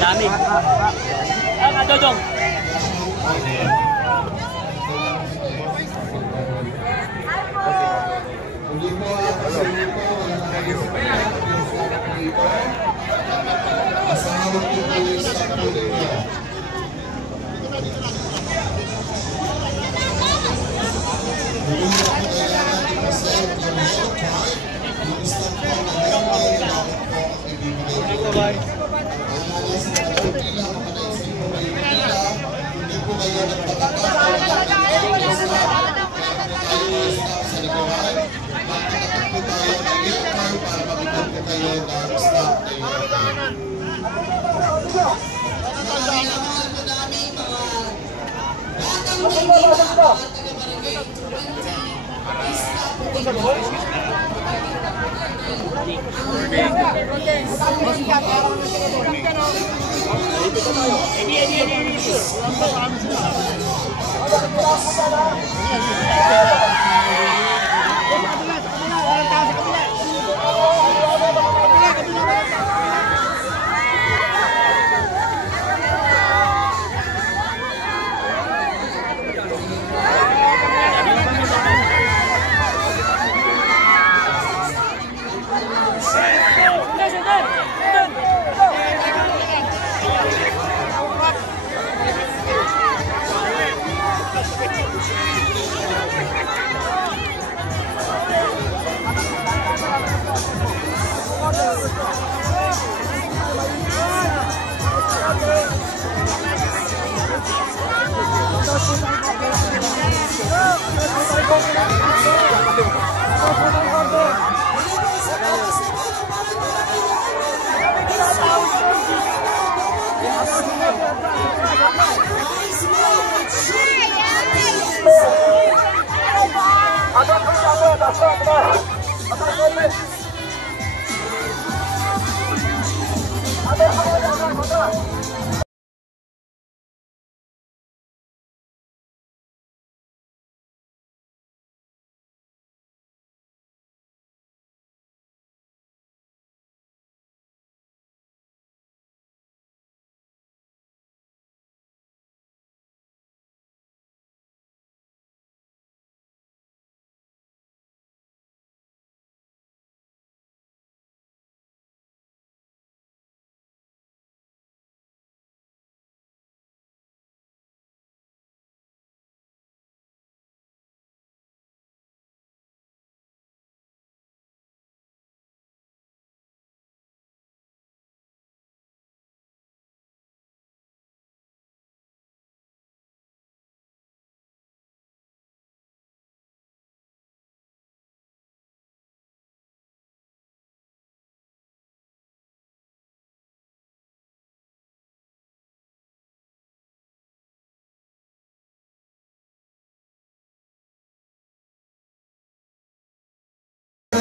Dami. Dodong.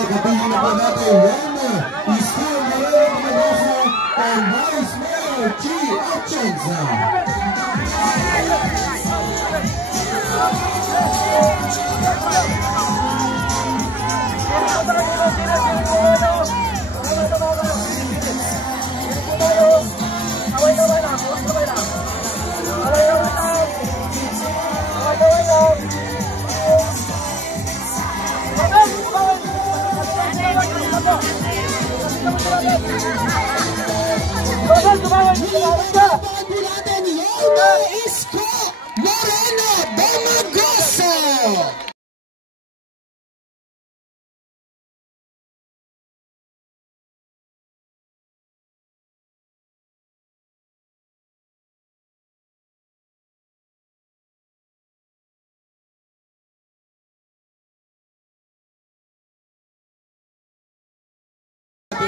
Kapihin po natin Juan Isko Moreno Mendoza and Vice Mayor Chi Atienza. Isko Moreno Mendoza.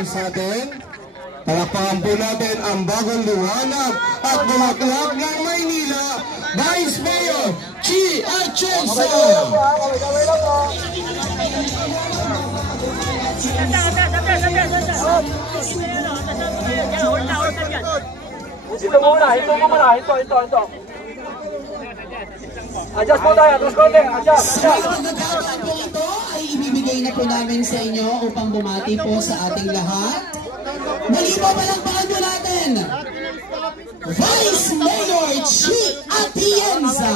Sa atin, palakpakan po natin ang bagong liwanag at bulaklak ng Maynila, Vice Mayor Chi Atienza. Ito muna, ito. Adjust po tayo, adjust. Ito ay ibibigay na po namin sa inyo upang bumati po sa ating lahat. Mali po palakpakan po natin Vice Mayor Chi Atienza.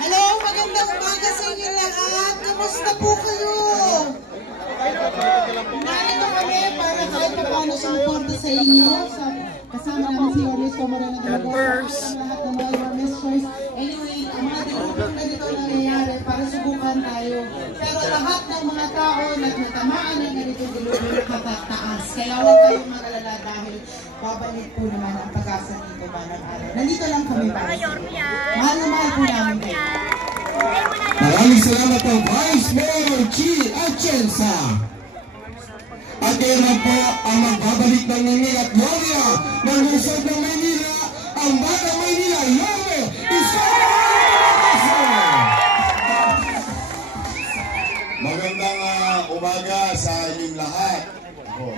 Hello, magandang umaga sa inyo lahat. Kamusta po kayo? Narito kami para kahit pa paano sumuporta sa inyo. Kasama namin si Orlis Comarena de Lagoa, sa lahat ng mga mistress. Anyway, ang mga dinutong na dito nangyayari para subukan tayo. Pero lahat ng mga tao na natamaan ng ganito dilubyo nakataas. Kaya huwag kayong magalala dahil babalik po naman ang pag-asa dito balang araw. Nandito lang kami para sa inyo. Mahal na mahal po namin kayo. Maraming salamat po, Vice Mayor Chi Atienza. At ngayon po ang magbabalik ng Nini at Gloria ng lungsod ng Maynila, ang Batang Maynila, Yome Isko! Magandang umaga sa inyong lahat.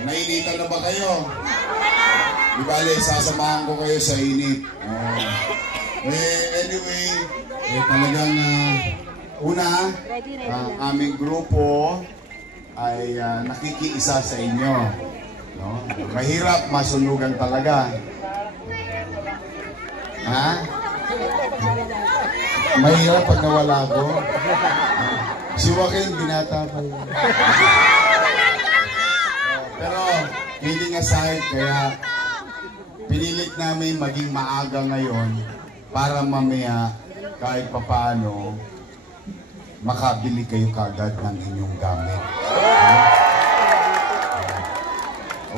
Nainitan na ba kayo? Di bale, sasamahan ko kayo sa init. Anyway, talagang una, ang aming grupo ay nakikiisa sa inyo. No? Mahirap masunugan talaga. Ha? Mahirap pag nawala ako. Si Joaquin, binata ko. Pero hindi aside, kaya pinilit namin maging maaga ngayon para mamaya kahit papaano makabili kayo kagad ng inyong gamit.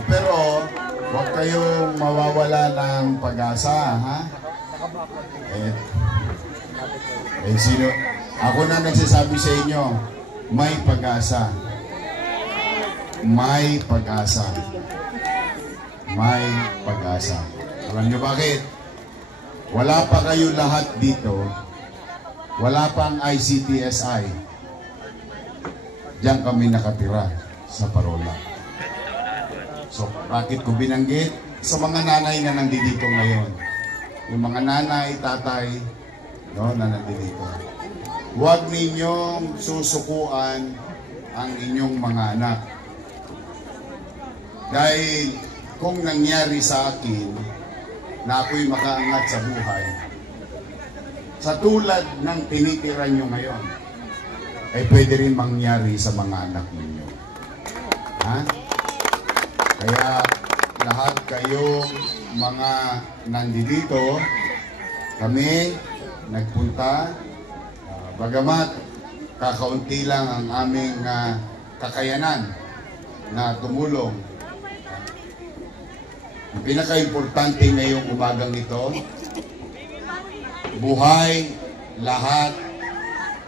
Pero huwag kayong mawawala ng pag-asa, ha? Sino? Ako na nagsasabi sa inyo, may pag-asa. May pag-asa. May pag-asa. Alam niyo bakit? Wala pa kayo lahat dito. Wala pang ICTSI. Diyan kami nakatira sa Parola. So, bakit ko binanggit? Sa mga nanay na nandito ngayon. Yung mga nanay, tatay, no, na nandito. Huwag ninyong susukuan ang inyong mga anak. Dahil kung nangyari sa akin na ako'y makaangat sa buhay, sa tulad ng tinitira nyo ngayon, ay pwede rin mangyari sa mga anak ninyo. Ha? Kaya lahat kayong mga nandito, kami nagpunta, bagamat kakaunti lang ang aming kakayanan na tumulong. Ang pinaka-importante ngayong umagang ito, buhay, lahat,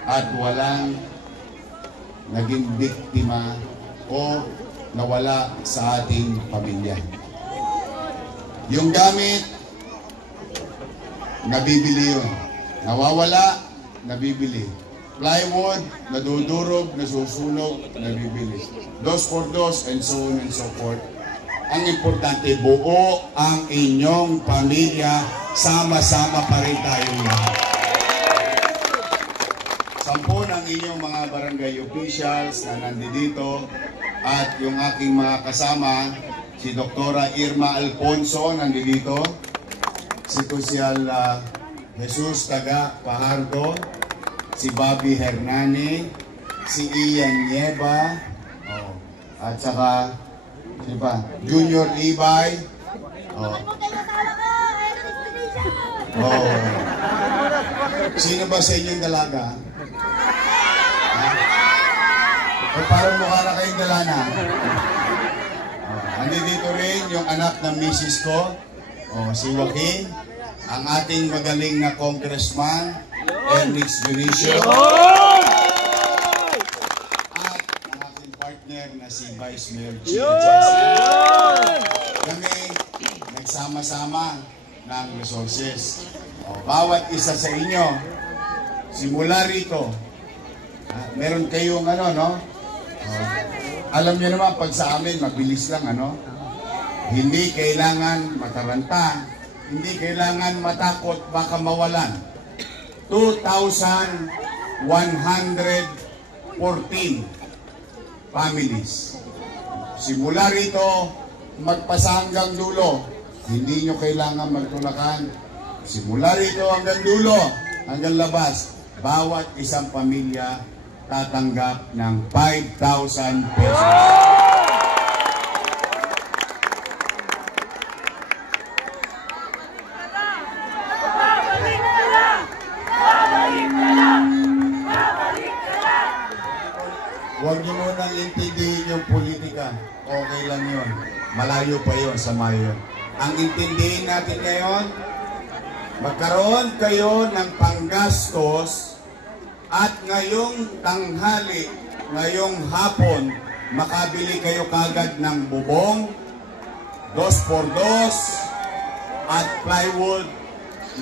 at walang naging biktima o nawala sa ating pamilya. Yung gamit, nabibili yun. Nawawala, nabibili. Plywood, nadudurog, nasusunog, nabibili. Dos por dos, and so on and so forth. Ang importante, buo ang inyong pamilya, sama-sama pa rin tayong lahat. 10 ng inyong mga barangay officials na nandito at yung aking mga kasama, si Dr. Irma Alfonso nandito, si Kusyal Jesus Taga Pajardo, si Bobby Hernani, si Ian Nieva, at saka sino ba? Junior Ibay. Sino ba sa inyong dalaga? Parang mukha na kayong dalana. Andito rin yung anak ng misis ko, si Joaquin, ang ating magaling na congressman, Ernix Junicio, at ang ating partner na si Vice Mayor Chi Atienza. Kami nagsama-sama ng resources. Bawat isa sa inyo, simula rito, meron kayong alam niyo naman, pag sa amin, mabilis lang, hindi kailangan mataranta, hindi kailangan matakot, baka mawalan. 2,114 families. Simula rito, magpasa hanggang dulo, Hindi nyo kailangan magtulakan. Simula rito hanggang dulo, hanggang labas, bawat isang pamilya tatanggap ng 5,000 pesos. Huwag nyo munang intindihin yung politika. Okay lang yun. Malayo pa yun sa mayo. Ang intindihin natin ngayon, magkaroon kayo ng panggastos at ngayong tanghali, ngayong hapon, makabili kayo kagad ng bubong, 2x2 at plywood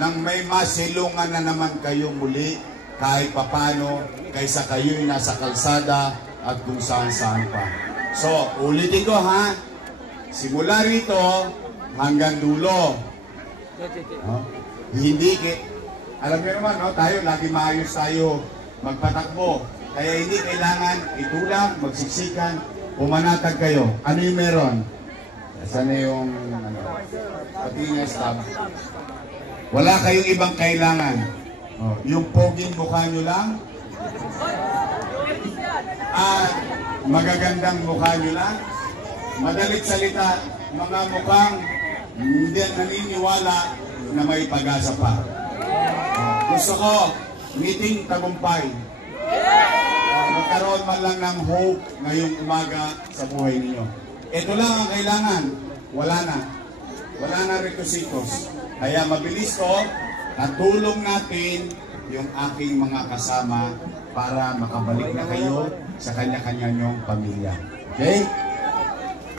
nang may masilungan na naman kayo muli kahit papano kaysa kayo'y nasa kalsada at kung saan-saan pa. So, ulitin ko ha, simula rito hanggang dulo. Hindi, alam niyo naman, no, tayo, lagi maayos tayo magpatakbo. Kaya hindi kailangan itulak, magsiksikan, pumanatag kayo. Ano yung meron? Saan na yung, pati nga stop. Wala kayong ibang kailangan. Yung poging mukha nyo lang, at magagandang mukha nyo lang, madalit salita, mga mukhang hindi naniniwala na may pag-asa pa. Gusto ko, meeting tagumpay. Magkaroon man lang ng hope ngayong umaga sa buhay ninyo. Ito lang ang kailangan. Wala na. Wala na requisitos. Kaya mabilis ko, natulong natin yung aking mga kasama para makabalik na kayo sa kanya-kanya nyong pamilya. Okay?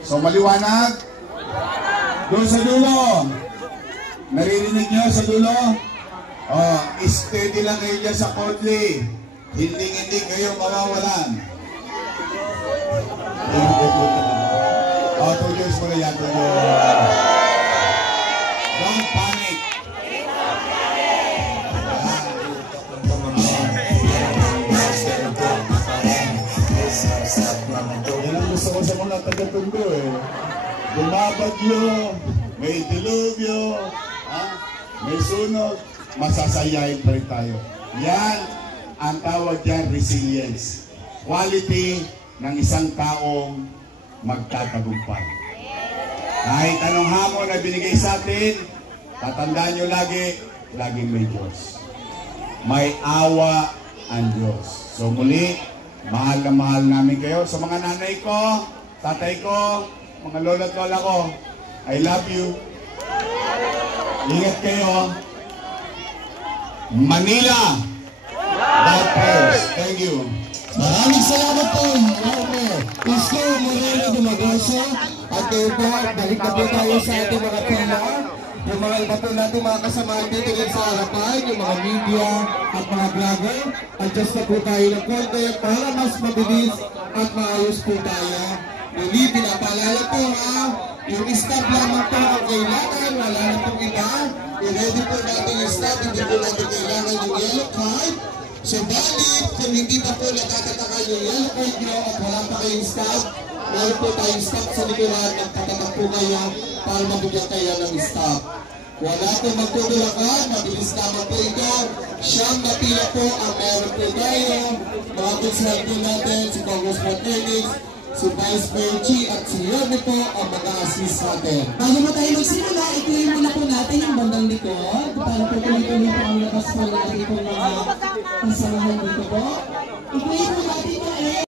So maliwanag? Doon sa dulo. Naririnig nyo sa dulo? Steady lang kayo dyan sa Kodli. Hindi kayo mawawalan. Tuloy mo na yan. Don't panic. Yan ang gusto ko sa mga taga-Tondo eh. Bumabagyo, may dilubyo, may sunog, masasayahin pa rin tayo. Yan ang tawag dyan, resilience. Quality ng isang taong magtatagumpay. Kahit anong hamon na binigay sa atin, tatandaan nyo laging may Diyos. May awa ang Diyos. So muli, mahal na mahal namin kayo. Sa mga nanay ko, tatay ko, mga lola at lola ko, I love you. Ingat kayo. Manila. God bless. Thank you. Maraming salamat po, Isko Moreno Dumagoso. At kayo po, balik na po tayo sa ating mga pila. Yung mga iba po natin mga kasamahan dito sa harapan, yung mga media at mga vlogger. Adjust na po tayo ng konti para mas mabilis at maayos po tayo. Muli, pinapaalala po ha, yung staff lamang po ang kailangan, wala na pong iba. I-ready po natin yung staff, hindi po natin kailangan yung yellow card. So balik, kung hindi pa po nakakatakan yung yellow card nyo at wala pa kayong staff, meron po tayong staff sa likuran, magpatatak po kayo para mabigyan kayo ng staff. Wala po magtutulakan, mabilis naman po ito. Siyang napila po ang meron po tayo. Mga kutsal po natin, si Congressman Dennis, si Vice Mayor Chi at si Yorme po ang mag-a-assist natin. Bago mo tayo magsimula, ikuhin muna po natin yung bandang likod para po tuloy-tuloy po ang labas po natin po mga kasamahan dito po. Ikuhin po natin po